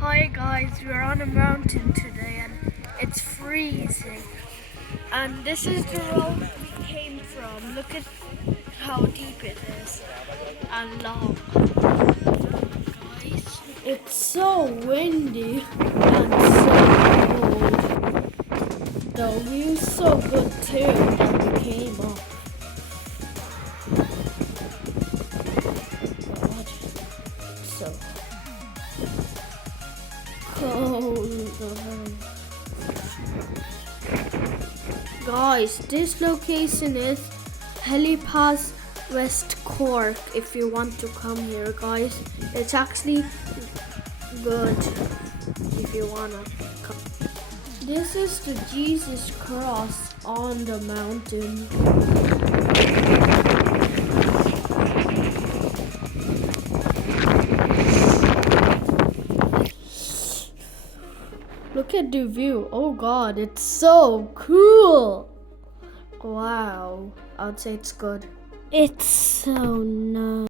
Hi guys, we're on a mountain today and it's freezing. And this is the road we came from. Look at how deep it is and long. Guys, it's so windy and so cold. The view's so good too that we came up. God, so cold. Guys, this location is Healy Pass, West Cork. If you want to come here, guys, it's actually good if you wanna come. This is the Jesus cross on the mountain. Look at the view. Oh God, it's so cool. Wow, I'd say it's good. It's so nice.